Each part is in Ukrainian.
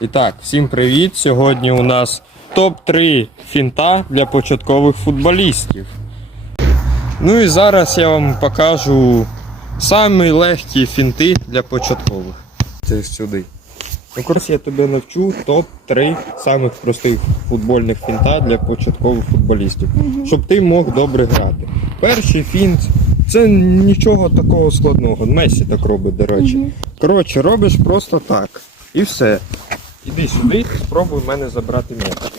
І так, всім привіт! Сьогодні у нас топ-3 фінта для початкових футболістів. Ну і зараз я вам покажу самі легкі фінти для початкових. Це сюди. Ну, коротше, я тебе навчу топ-3 самих простих футбольних фінта для початкових футболістів, щоб ти мог добре грати. Перший фінт це нічого такого складного. Месі так робить, до речі. Коротше, робиш просто так. І все. Іди сюди, спробуй в мене забрати м'яч.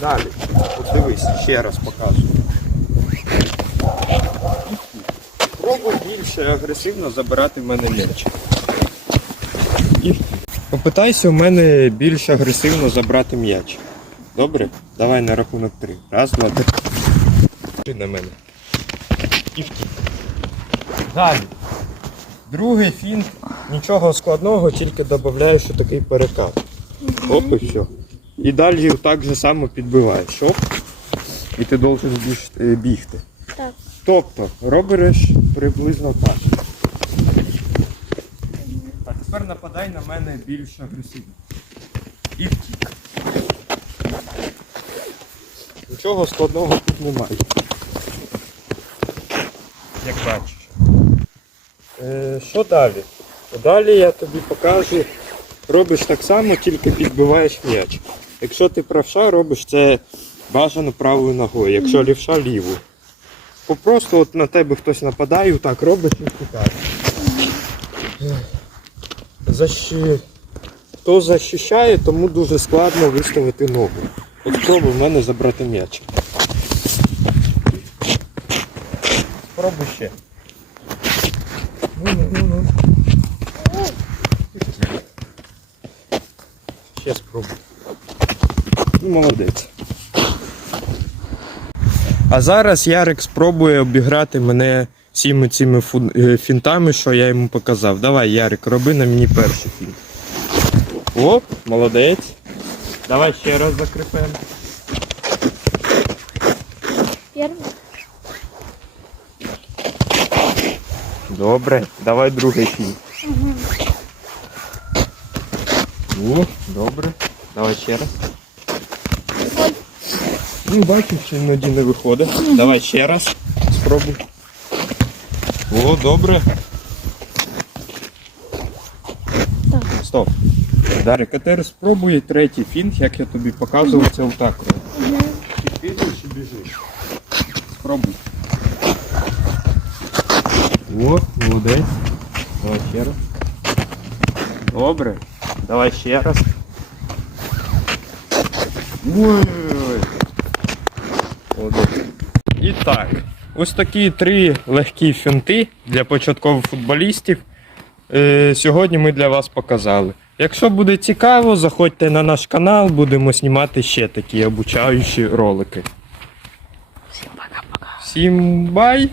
Далі. От дивись, ще раз показую. Пробуй більше агресивно забирати в мене м'яч. Попитайся у мене більш агресивно забрати м'яч. Добре? Давай на рахунок три. Раз, два, три. На мене. І втік. Далі. Другий фінт. Нічого складного, тільки додаєш такий перекат. Оп, і все. І далі так же само підбиваєш. Оп. І ти должен е, бігти. Так. Тобто робиш приблизно так. Так, тепер нападай на мене більш агресивно. І втік. Нічого складного тут немає. Як бачиш. Е, що далі? Далі я тобі покажу. Робиш так само, тільки підбиваєш м'яч. Якщо ти правша, робиш це бажано правою ногою, якщо лівша лівою. Просто от на тебе хтось нападає, так робиш і втікаєш. Защ... Хто захищає, тому дуже складно виставити ногу. От спробуй в мене забрати м'яч. Спробуй ще. Ну, ну. Ще спробуй. Ну, молодець. А зараз Ярик спробує обіграти мене всіми цими е, фінтами, що я йому показав. Давай, Ярик, роби на мені перший фінт. О, молодець. Давай ще раз закріпимо. Первый. Добре, давай другий фінт. О, добре. Давай ще раз. Ну, бачиш, що іноді не виходить. Давай ще раз. Спробуй. О, добре. Так. Стоп. Дарик, а тепер спробуй третій фінт, як я тобі показував, це отак. роби. Ти підеш і біжиш. Спробуй. О, молодець. Давай ще раз. Добре. Давай ще раз. Ой-ой-ой. Молодець. І так, ось такі три легкі фінти для початкових футболістів. Е, сьогодні ми для вас показали. Якщо буде цікаво, заходьте на наш канал, будемо знімати ще такі обучаючі ролики. Всем пока-пока. Всім бай!